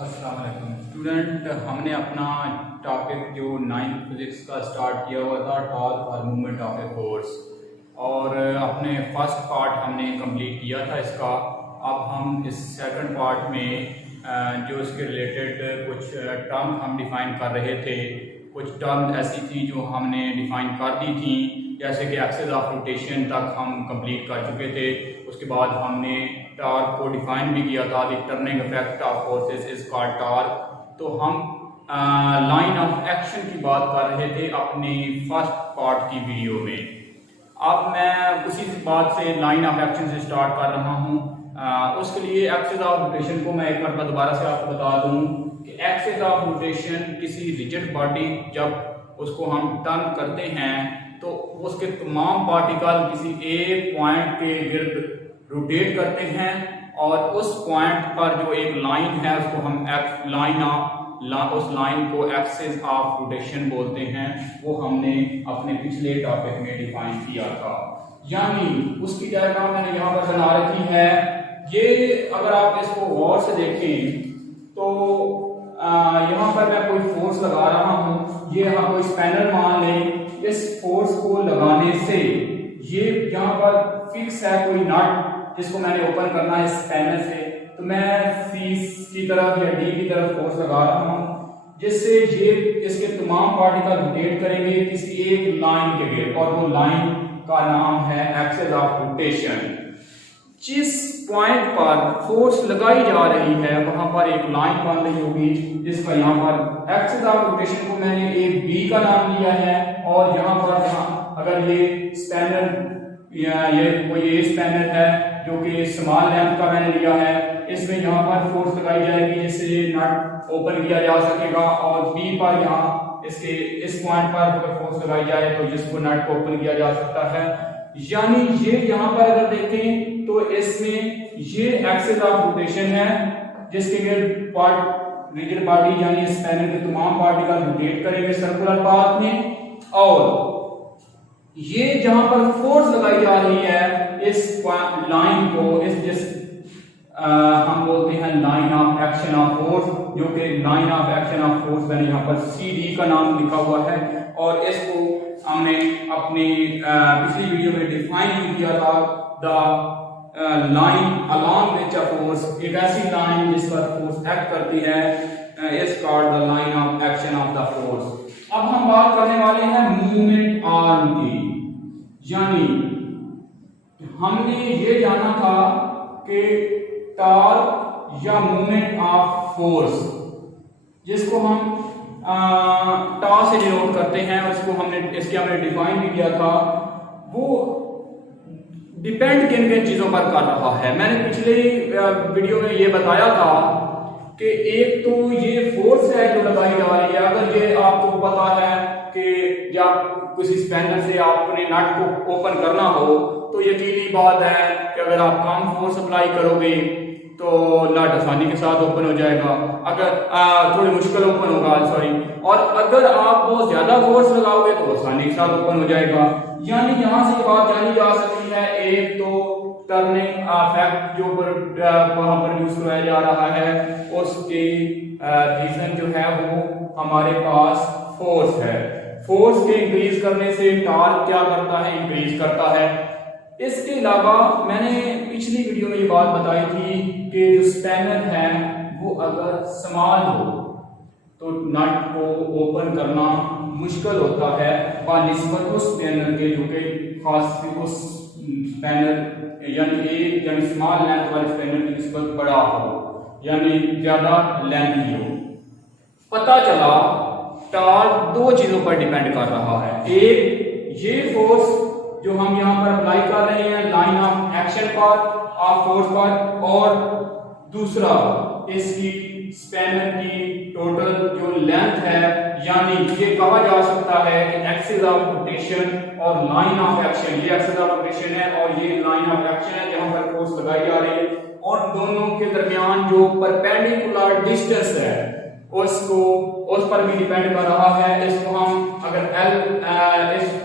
अस्सलाम वालेकुम स्टूडेंट, हमने अपना टॉपिक जो 9th फिजिक्स का स्टार्ट किया हुआ था टॉर्क और मूवमेंट ऑफ ए फोर्स, और अपने फर्स्ट पार्ट हमने कंप्लीट किया था इसका। अब हम इस सेकंड पार्ट में जो इसके रिलेटेड कुछ टर्म हम डिफ़ाइन कर रहे थे, कुछ टर्म ऐसी थी जो हमने डिफ़ाइन कर दी थी, जैसे कि एक्सिस ऑफ रोटेशन तक हम कंप्लीट कर चुके थे। उसके बाद हमने टॉर्क को डिफाइन भी किया था, the turning effect of forces is called torque. तो हम लाइन ऑफ एक्शन की बात कर रहे थे अपनी फर्स्ट पार्ट की वीडियो में। अब मैं उसी बात से लाइन ऑफ एक्शन से स्टार्ट कर रहा हूँ। उसके लिए एक्सिस ऑफ रोटेशन को मैं एक बार दोबारा से आपको बता दूँ कि एक्सिस ऑफ रोटेशन किसी रिजिड बॉडी जब उसको हम टर्न करते हैं तो उसके तमाम पार्टिकल किसी एक पॉइंट के गिर्द रोटेट करते हैं, और उस पॉइंट पर जो एक लाइन है उसको हम उस लाइन को एक्सिस ऑफ रोटेशन बोलते हैं। वो हमने अपने पिछले टॉपिक में डिफाइन किया था। यानी उसकी डायग्राम मैंने यहाँ पर बना रखी है। ये अगर आप इसको गौर से देखें तो यहाँ पर मैं कोई फोर्स लगा रहा हूँ। ये यहाँ कोई स्पैनर मान लें, इस फोर्स को लगाने से ये यहाँ पर फिक्स है कोई नट जिसको मैंने ओपन करना है स्पैनर से, तो मैं सी की तरफ या डी की तरफ फोर्स लगा रहा हूँ, जिससे ये इसके तमाम पार्टिकल रोटेट करेंगे किसी एक लाइन के गिर्द, और वो लाइन का नाम है एक्सिस ऑफ रोटेशन। जिस पॉइंट पर फोर्स लगाई जा रही है वहां पर एक लाइन बन रही होगी जिसका यहाँ पर एक्सिस ऑफ रोटेशन को मैंने एक बी का नाम लिया है, और यहाँ पर अगर ये स्पैनर या ये स्पैनर है जो कि स्मॉल लेंथ का मैंने लिया है, इसमें यहाँ पर फोर्स लगाई जाएगी जिससे नट ओपन किया जा सकेगा, और बी पर यहाँ इसके इस पॉइंट पर अगर फोर्स लगाई जाए तो जिसको नट को ओपन किया जा सकता है। यानी ये यहाँ पर अगर देखें तो इसमें ये एक्सिस ऑफ रोटेशन है जिसके रिजिड बॉडी यानी स्पैनर के तमाम पार्टिकल रोटेट करेंगे सर्कुलर पाथ में, और ये जहां पर फोर्स लगाई जा रही है इस लाइन को हम बोलते हैं line of action of force, जो कि line of action of force मैंने यहाँ पर सी डी का नाम लिखा हुआ है, और इसको हमने अपनी पिछली वीडियो में डिफाइन किया था। The line along which a force, एक ऐसी लाइन जिस पर फोर्स एक्ट करती है, is called the line of action of the force. अब हम बात करने वाले हैं मूवमेंट आर्म की। यानी हमने ये जाना था कि टॉर्क या मूवमेंट ऑफ फोर्स, जिसको हम टॉ से डिनोट करते हैं, उसको हमने डिफाइन भी किया था, वो डिपेंड किन किन चीजों पर कर रहा है। मैंने पिछले वीडियो में ये बताया था कि एक तो ये फोर्स है जो लगाई जा रही है। अगर ये आपको पता है कि जब किसी स्पैनर से आपने नट को ओपन करना हो तो यकीनी बात है कि अगर आप कम फोर्स अप्लाई करोगे तो नट आसानी के साथ ओपन हो जाएगा, अगर थोड़ी मुश्किल ओपन होगा और अगर आप बहुत ज्यादा फोर्स लगाओगे तो आसानी के साथ ओपन हो जाएगा। यानी यहाँ से बात जानी जा सकती है, एक तो टर्निंग इफेक्ट जो वहां पर यूज कराया जा रहा है उसकी रीजन जो है वो हमारे पास फोर्स है। फोर्स के इंक्रीज करने से टॉर्क क्या करता है, इंक्रीज करता है। इसके अलावा मैंने पिछली वीडियो में ये बात बताई थी कि जो स्पैनर है वो अगर स्मॉल हो तो नट को ओपन करना मुश्किल होता है बनिस्बत उस स्पैनर के जो कि खास उस स्पैनर यानी स्मॉल लेंथ वाले स्पैनर की निस्बत बड़ा हो, यानी ज्यादा लेंथी हो। पता चला टॉर्क दो चीजों पर डिपेंड कर रहा है। एक ये फोर्स जो हम यहाँ पर अप्लाई कर रहे हैं लाइन ऑफ एक्शन पर, ऑफ फोर्स पर, और दूसरा इसकी स्पैनर की टोटल जो लेंथ है। यानी ये कहा जा सकता है कि एक्सिस ऑफ रोटेशन और लाइन ऑफ एक्शन, ये एक्सिस ऑफ रोटेशन है और ये लाइन ऑफ एक्शन है जहां पर फोर्स लगाई जा रही है, और दोनों के दरमियान जो परपेंडिकुलर डिस्टेंस है उस पर भी डिपेंड कर रहा है। इसको हम अगर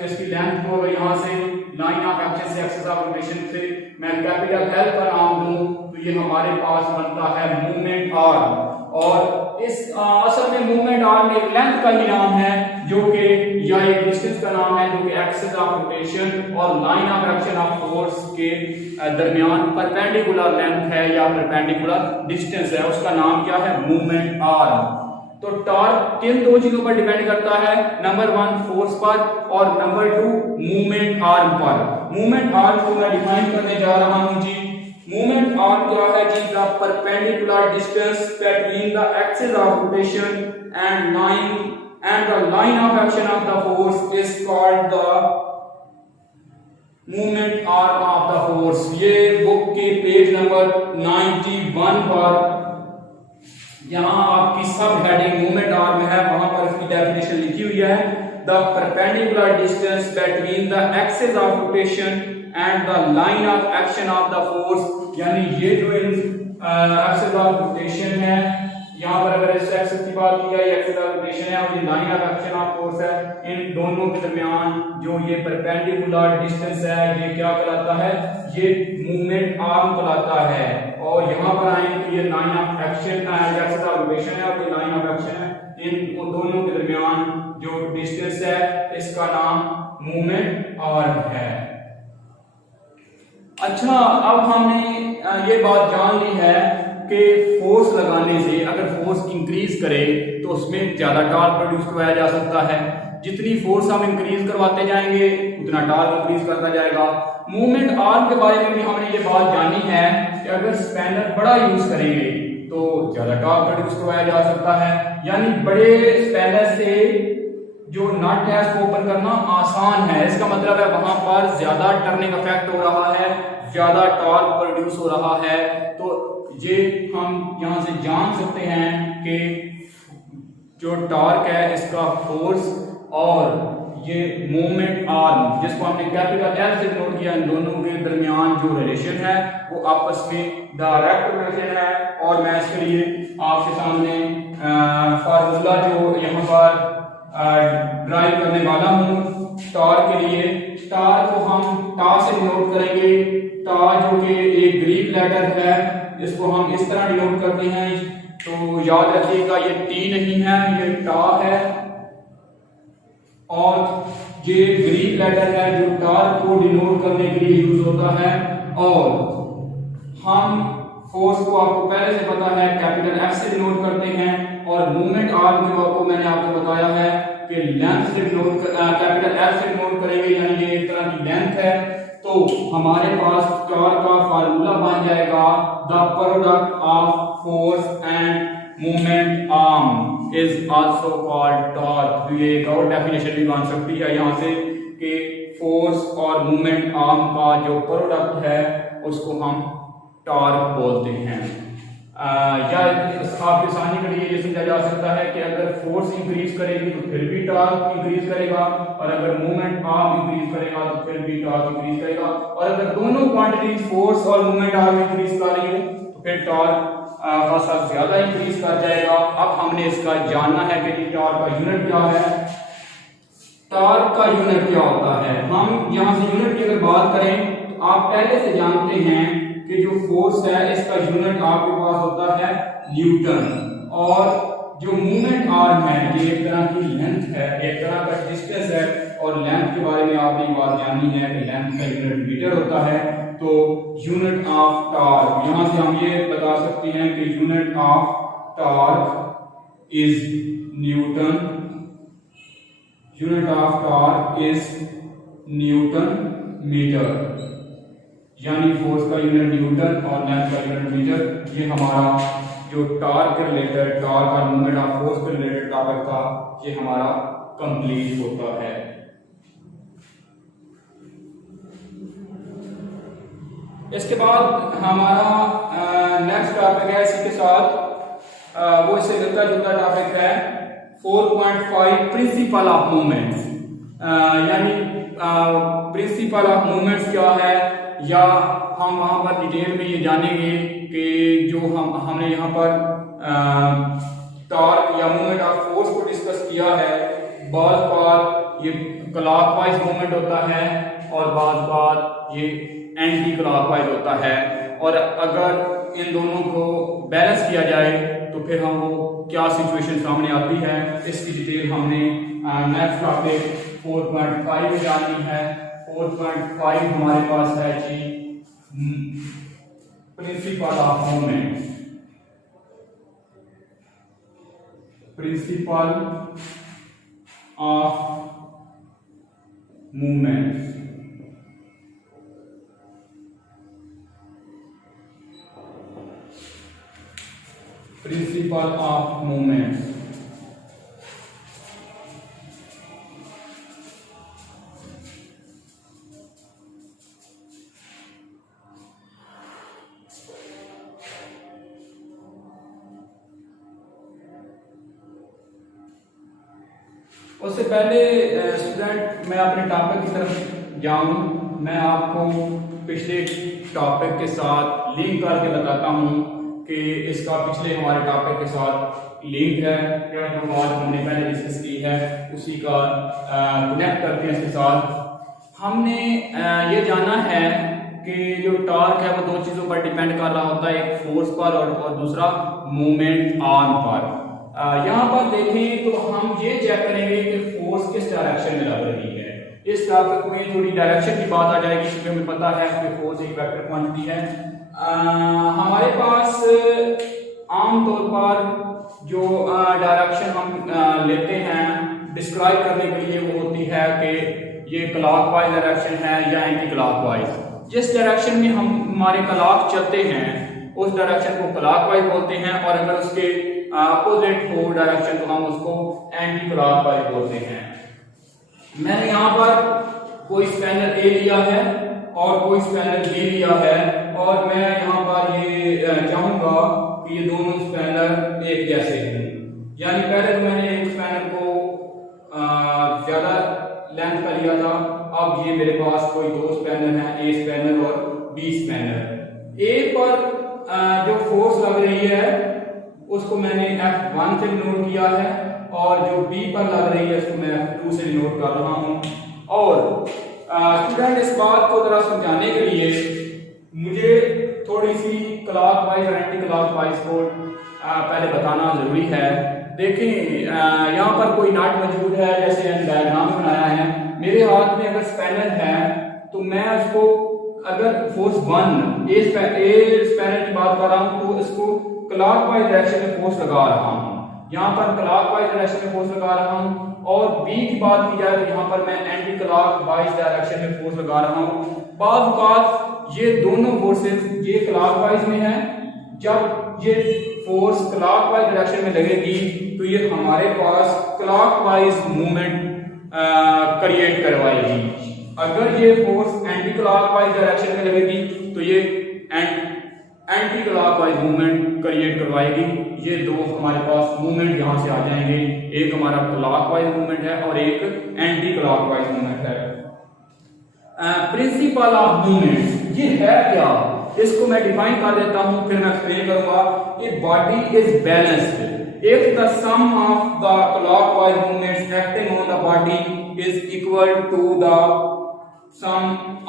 इसकी लेंथ को यहाँ से लाइन ऑफ एक्शन से एक्सिस ऑफ रोटेशन से मैं कैपिटल एल का नाम दूं तो ये हमारे पास बनता है मूवमेंट आर्म। और इस असल में मूवमेंट आर्म एक लेंथ का ही नाम है जो कि या एक डिस्टेंस का नाम है जो कि एक्सिस ऑफ रोटेशन और line of action of force के दरमियान परपेंडिकुलर लेंथ है या परपेंडिकुलर डिस्टेंस है, उसका नाम क्या है? Movement arm. तो टॉर्क किन दो चीजों पर डिपेंड करता है? नंबर 1 फोर्स पर और नंबर 2 मूवमेंट आर्म पर। मूवमेंट आर्म को मैं डिफाइन करने जा रहा हूं जी। मूवमेंट आर्म क्या है जी? The perpendicular distance between the axis of rotation and the line of action of the force is called the movement arm of the force. ये बुक के पेज नंबर 91 पर यहां आपकी सब हेडिंग मूवमेंट आर्म है, वहां पर इसकी डेफिनेशन लिखी हुई है। The perpendicular distance between the axis of rotation and the line of action of the force, यानी ये जो एक्सिस ऑफ रोटेशन है, यहां पर अगर इस एक्सिस की बात की जाए, एक्सिस ऑफ रोटेशन है और ये line of action of force है, इन दोनों के दरमियान जो ये परपेंडिकुलर डिस्टेंस है ये क्या कहलाता है? ये मूवमेंट आर्म कहलाता है। और यहां पर आए कि ये line of action axis of rotation है और ये लाइन ऑफ एक्शन है, इन दोनों के दरमियान जो डिस्टेंस है इसका नाम मूवमेंट आर्म है। अच्छा, अब हमने ये बात जान ली है कि फोर्स लगाने से अगर फोर्स इंक्रीज करे तो उसमें ज्यादा टॉर्क प्रोड्यूस करवाया जा सकता है। जितनी फोर्स हम इंक्रीज करवाते जाएंगे उतना टॉर्क इंक्रीज करता जाएगा। मूवमेंट आर्म के बारे में भी हमने ये बात जानी है कि अगर स्पैनर बड़ा यूज करेंगे तो ज्यादा टॉर्क प्रोड्यूस करवाया जा सकता है, यानी बड़े स्पैनर से जो नट है उसको ओपन करना आसान है। इसका मतलब है वहां पर ज्यादा टर्निंग इफेक्ट हो रहा है, ज्यादा टॉर्क प्रोड्यूस हो रहा है। तो ये हम यहां से जान सकते हैं कि जो टॉर्क है इसका फोर्स और ये मूवमेंट आर्म जिसको हमने कैपिटल एल से नोट किया, इन दोनों के दरमियान जो रिलेशन है वो आपस में डायरेक्ट रिलेशन है। और मैं इसके लिए आपके सामने फार्मूला जो यहाँ पर ड्राइव करने वाला हूँ टॉर्क के लिए। टॉर्क को हम टा से डिनोट करेंगे। टा जो कि एक ग्रीक लेटर है, इसको हम इस तरह डिनोट करते हैं, तो याद रखिएगा ये टी नहीं है, ये टा है। और ये ग्रीक लेटर है जो टॉर्क को डिनोट करने के लिए यूज होता है। और हम फोर्स को आपको पहले से पता है कैपिटल एफ से डिनोट करते हैं, और मूवमेंट आर्म को आपको मैंने आपको बताया है कि लेंथ से डिनोट कैपिटल एफ से डिनोट करेंगे, यानी ये एक तरह की लेंथ है। तो हमारे पास टॉर्क का फार्मूला बन जाएगा the product of force and movement arm is also called torque. तो ये एक और डेफिनेशन भी बन सकती है यहाँ से कि फोर्स और मूवमेंट आर्म का जो प्रोडक्ट है उसको हम टॉर्क बोलते हैं। या आपके आसानी के लिए ये समझा जा सकता है कि अगर फोर्स इंक्रीज करेगी तो फिर भी टॉर्क इंक्रीज करेगा, और अगर मूवमेंट आर्म इंक्रीज करेगा तो फिर भी टॉर्क इंक्रीज करेगा। और अगर दोनों क्वांटिटीज फोर्स और मूवमेंट आर्म इंक्रीज कर रही हो तो फिर टॉर्क खासा ज्यादा इंक्रीज कर जाएगा। अब हमने इसका जानना है कि टॉर्क का यूनिट क्या है। टॉर्क का यूनिट क्या होता है? हम यहाँ से यूनिट की अगर बात करें तो आप पहले से जानते हैं कि जो फोर्स है इसका यूनिट आपके पास होता है न्यूटन, और जो मूवमेंट आर्म है ये एक तरह की लेंथ है, एक तरह का डिस्टेंस है। और लेंथ के बारे में आपने बात जानी है कि लेंथ का यूनिट मीटर होता है। तो यूनिट ऑफ टॉर्क, यहां से हम ये बता सकते हैं कि unit of torque is newton. Unit of torque is newton metre, यानी फोर्स का यूनिट न्यूटन और लेंथ का यूनिट मीटर। ये हमारा जो टॉर्क के रिलेटेड, टॉर्क और मूवमेंट ऑफ फोर्स के रिलेटेड टॉपिक था, ये हमारा कंप्लीट होता है। इसके बाद हमारा नेक्स्ट टॉपिक है, इसी के साथ वो इससे मिलता जुलता टॉपिक है 4.5 प्रिंसिपल ऑफ मूवमेंट्स। यानी प्रिंसिपल ऑफ मूवमेंट्स क्या है, या हम वहां पर डिटेल में ये जानेंगे कि जो हमने यहाँ पर टॉर्क या मूवमेंट ऑफ फोर्स को डिस्कस किया है। बार बार ये क्लॉकवाइज मूवमेंट होता है और बार बार ये एंटी क्लॉकवाइज होता है, और अगर इन दोनों को बैलेंस किया जाए तो फिर हम वो क्या सिचुएशन सामने आती है, इसकी डिटेल हमने नेक्स्ट टॉपिक 4.5 में जाननी है। 4.5 हमारे पास है जी principle of movement. Principle of movement. Principle of movement. उससे पहले स्टूडेंट मैं अपने टॉपिक की तरफ जाऊं, मैं आपको पिछले टॉपिक के साथ लिंक करके बताता हूं कि इसका पिछले हमारे टॉपिक के साथ लिंक है या जो बात हमने पहले डिस्कस की है उसी का कनेक्ट करते हैं इसके साथ। हमने ये जाना है कि जो टॉर्क है वो दो चीज़ों पर डिपेंड कर रहा होता है, एक फोर्स पर और दूसरा मूवमेंट आर्म पर। यहाँ पर देखें तो हम ये चेक करेंगे कि फोर्स किस डायरेक्शन में लग रही है। इस टॉपिक में थोड़ी डायरेक्शन की बात आ जाएगी क्योंकि हमें पता है कि फोर्स एक वेक्टर क्वांटिटी है। हमारे पास आमतौर पर जो डायरेक्शन हम लेते हैं डिस्क्राइब करने के लिए वो होती है कि ये क्लॉकवाइज डायरेक्शन है या एंटी क्लॉकवाइज। जिस डायरेक्शन में हम हमारे क्लॉक चलते हैं उस डायरेक्शन को क्लॉकवाइज बोलते हैं, और अगर उसके अपोजिट हो डायरेक्शन तो हम उसको एंटी क्लॉकवाइज बोलते हैं। मैंने यहाँ पर कोई स्पैनर ए लिया है और कोई स्पैनर बी लिया है, और मैं यहाँ पर ये चाहूंगा कि ये दोनों स्पैनर एक जैसे हों। यानी पहले तो मैंने एक स्पैनर को ज्यादा लेंथ का लिया था, अब ये मेरे पास कोई दो स्पैनर हैं, ए स्पैनर और बी स्पैनर। ए पर जो फोर्स लग रही है उसको मैंने F1 से नोट किया है, और जो B पर लग रही है उसको मैं F2 से नोट कर रहा हूं। और स्टूडेंट इस बात को जरा समझाने के लिए मुझे थोड़ी सी क्लॉकवाइज और एंटी क्लॉकवाइज को पहले बताना जरूरी है। देखें यहाँ पर कोई नट मौजूद है जैसे डायग्राम बनाया है, मेरे हाथ में अगर स्पैनर है तो मैं उसको अगर फोर्स 1 ए स्पैनर की बात कर रहा हूं तो इसको क्लॉकवाइज डायरेक्शन में फोर्स लगा रहा हूं, यहाँ पर क्लॉकवाइज डायरेक्शन में फोर्स लगा रहा हूं। और बी की बात की जाए तो यहाँ पर मैं एंटी क्लॉकवाइज डायरेक्शन में फोर्स लगा रहा हूं। बाद बात ये दोनों फोर्सेस ये क्लॉकवाइज में है, जब ये फोर्स क्लॉकवाइज डायरेक्शन में लगेगी तो ये हमारे पास क्लॉकवाइज मूवमेंट क्रिएट करवाएगी। अगर ये फोर्स एंटी क्लॉकवाइज डायरेक्शन में लगेगी तो ये एंटी क्लॉकवाइज मूवमेंट क्रिएट करवाएगी। ये दो हमारे पास मूवमेंट यहां से आ जाएंगे, एक हमारा क्लॉकवाइज मूवमेंट है और एक एंटी क्लॉकवाइज मूवमेंट है। प्रिंसिपल ऑफ मूवमेंट ये है क्या, इसको मैं डिफाइन कर देता हूं फिर मैं एक्सप्लेन करूंगा। A body is balanced if the sum of the clockwise movements acting on the body is equal to the sum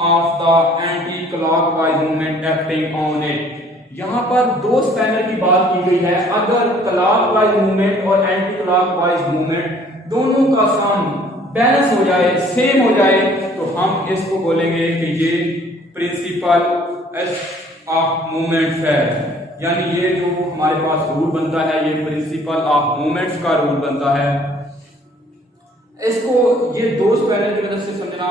of the anti clockwise movement acting on it. यहां पर दो स्पैनर की बात की गई है, अगर क्लॉकवाइज मूवमेंट और एंटी क्लॉकवाइज मूवमेंट दोनों का सम बैलेंस हो जाए, सेम हो जाए, तो हम इसको बोलेंगे कि ये प्रिंसिपल ऑफ मूवमेंट है। यानी ये जो हमारे पास रूल बनता है ये प्रिंसिपल ऑफ मूवमेंट्स का रूल बनता है। इसको ये दो स्पैनर की मदद से समझना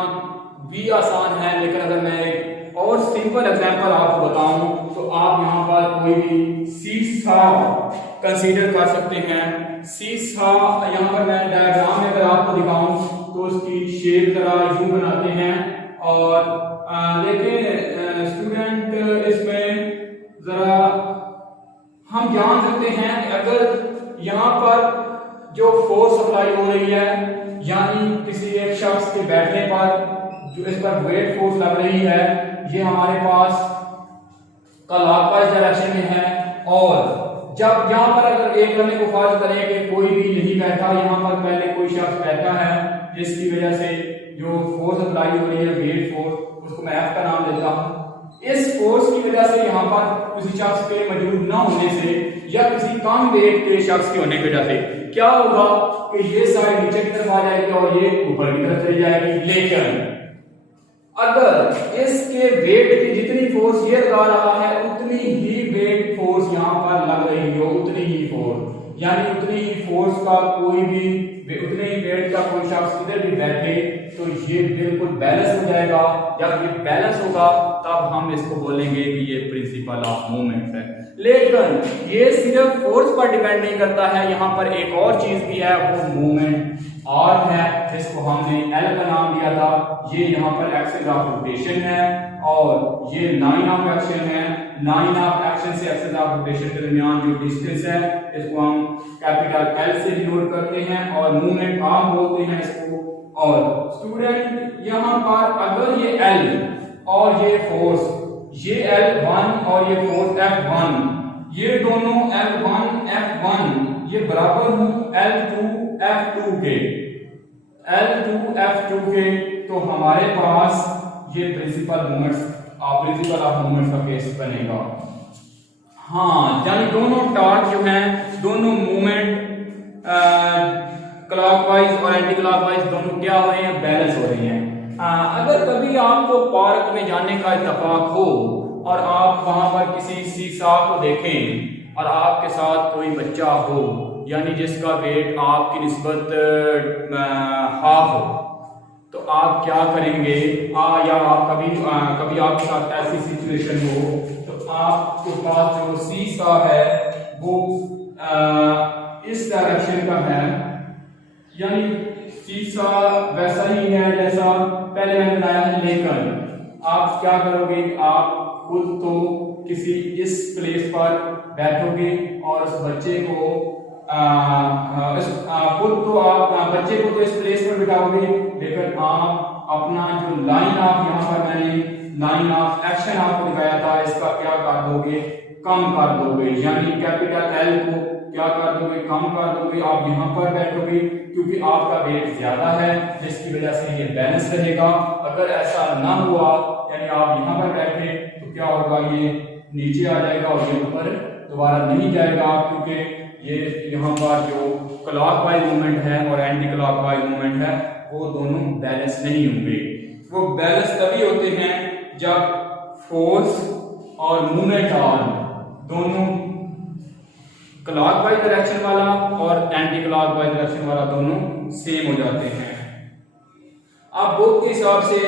भी आसान है, लेकिन अगर मैं एक और सिंपल एग्जांपल आपको बताऊं तो आप यहां पर कोई भी सीसा कंसीडर कर सकते हैं। सीसा यहां पर मैं डायग्राम में अगर आपको दिखाऊं तो उसकी शेप जरा यूं बनाते हैं, और देखें स्टूडेंट इसमें जरा हम जान सकते हैं कि अगर यहां पर जो फोर्स अप्लाई हो रही है यानी किसी एक शख्स के बैठने पर जो इस पर वेट फोर्स लग रही है ये हमारे पास क्लॉकवाइज डायरेक्शन में है, और जब यहाँ पर अगर एक लम्हे को फर्ज करें कि कोई भी नहीं बैठा, यहाँ पर पहले कोई शख्स बैठा है जिसकी वजह से जो फोर्स अप्लाई हो रही है वेट फोर्स, उसको मैं एफ का नाम देता हूँ। इस फोर्स की वजह से यहाँ पर किसी शख्स के मौजूद न होने से या किसी कम वेट के शख्स के होने की वजह से क्या होगा कि ये साइड नीचे की तरफ आ जाएगी और ये ऊपर की तरफ चली जाएगी। लेकिन अगर इसके वेट की जितनी फोर्स ये लगा रहा है उतनी ही वेट फोर्स यहाँ पर लग रही हो, उतनी ही फोर्स, यानी उतनी ही फोर्स का कोई भी उतने ही वेट का कोई शख्स इधर भी बैठे तो ये बिल्कुल बैलेंस हो जाएगा। जब ये बैलेंस होगा तब हम इसको बोलेंगे कि ये प्रिंसिपल ऑफ मूवमेंट है। लेकिन ये सिर्फ फोर्स पर डिपेंड नहीं करता है, यहाँ पर एक और चीज भी है, वो मूवमेंट आर्म है, जिसको हमने एल का नाम दिया था। ये यहाँ पर एक्सिस ऑफ रोटेशन है और ये लाइन ऑफ एक्शन है। लाइन ऑफ एक्शन से एक्सिस ऑफ रोटेशन के दरमियान जो डिस्टेंस है इसको हम कैपिटल एल से डिनोट करते हैं और मूवमेंट आर्म बोलते हैं इसको। और स्टूडेंट यहाँ पर अगर ये एल और ये फोर्स, ये L1 और ये फोर्स F1, ये दोनों L1 F1 ये बराबर हो L2 F2 के, L2 F2 के, तो हमारे पास ये प्रिंसिपल ऑफ मोमेंट्स का केस बनेगा। हाँ, यानी दोनों टॉर्क जो हैं, दोनों मूवमेंट क्लॉकवाइज और एंटी क्लॉकवाइज दोनों क्या हो रहे हैं, बैलेंस हो रही हैं। अगर कभी आपको पार्क में जाने का इत्तेफाक हो और आप वहां पर किसी सीसा को देखें और आपके साथ कोई बच्चा हो, यानी जिसका वेट आपकी निस्बत हाफ हो, तो आप क्या करेंगे? या आप कभी आपके साथ ऐसी सिचुएशन हो तो आपके पास जो सीसा है वो इस डायरेक्शन का है, यानी सीसा वैसा ही है जैसा पहले मैंने बताया है। लेकिन आप क्या करोगे? आप खुद तो किसी इस प्लेस पर बैठोगे और उस बच्चे को खुद तो आप बच्चे को तो इस प्लेस पर बिठाओगे, लेकिन आप अपना जो लाइन ऑफ, यहाँ पर मैंने लाइन ऑफ एक्शन आपको दिखाया था, इसका क्या कर दोगे? कम कर दोगे, यानी कैपिटल एल को क्या कर दोगे? कम कर दोगे। आप यहाँ पर बैठोगे क्योंकि आपका वेट ज्यादा है, जिसकी वजह से ये बैलेंस रहेगा। अगर ऐसा ना हुआ, यानी आप यहाँ पर बैठे, तो क्या होगा? ये नीचे आ जाएगा और ये ऊपर दोबारा नहीं जाएगा, क्योंकि ये यहाँ पर जो क्लॉकवाइज मूवमेंट है और एंटी क्लॉकवाइज मूवमेंट है वो दोनों बैलेंस नहीं होंगे। वो बैलेंस तभी होते हैं जब फोर्स और मूवमेंट आर्म दोनों क्लॉकवाइज डायरेक्शन वाला और एंटी क्लॉकवाइज डायरेक्शन वाला दोनों सेम हो जाते हैं। आप बोथ के हिसाब से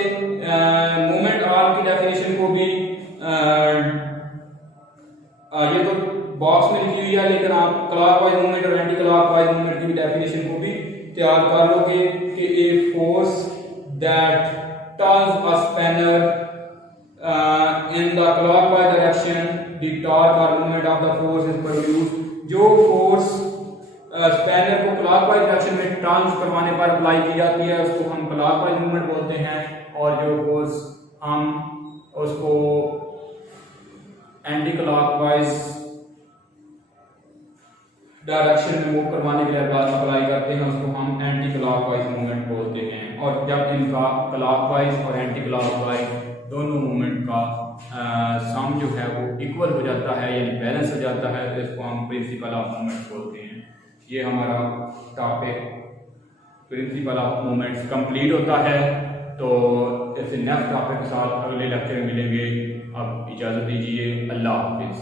मूवमेंट आर्म की डेफिनेशन को भी ये तो बॉक्स में लिखी हुई है, लेकिन आप क्लॉकवाइज मूवमेंट और एंटी क्लॉकवाइज मूवमेंट की डेफिनेशन को भी तैयार कर लोगे कि a force that turns a spanner in the clockwise direction the torque और movement of the force is produced. जो फोर्स स्पैनर को क्लॉकवाइज डायरेक्शन में टर्न करवाने पर अप्लाई की जाती है उसको हम क्लॉकवाइज मूवमेंट बोलते हैं, और जो फोर्स हम उसको एंटी क्लॉकवाइज डायरेक्शन में मूव करवाने के लिए अप्लाई करते हैं उसको हम एंटी क्लॉकवाइज मूवमेंट बोलते हैं। और जब इनका क्लॉकवाइज और एंटी क्लॉकवाइज दोनों मूवमेंट का सम जो है वो इक्वल हो जाता है, यानी बैलेंस हो जाता है, तो इसको हम प्रिंसिपल ऑफ मूवमेंट बोलते हैं। ये हमारा topic principle of movements complete होता है। तो ऐसे नेक्स्ट टॉपिक के साथ अगले लेक्चर में मिलेंगे। अब इजाज़त दीजिए, अल्लाह हाफिज़।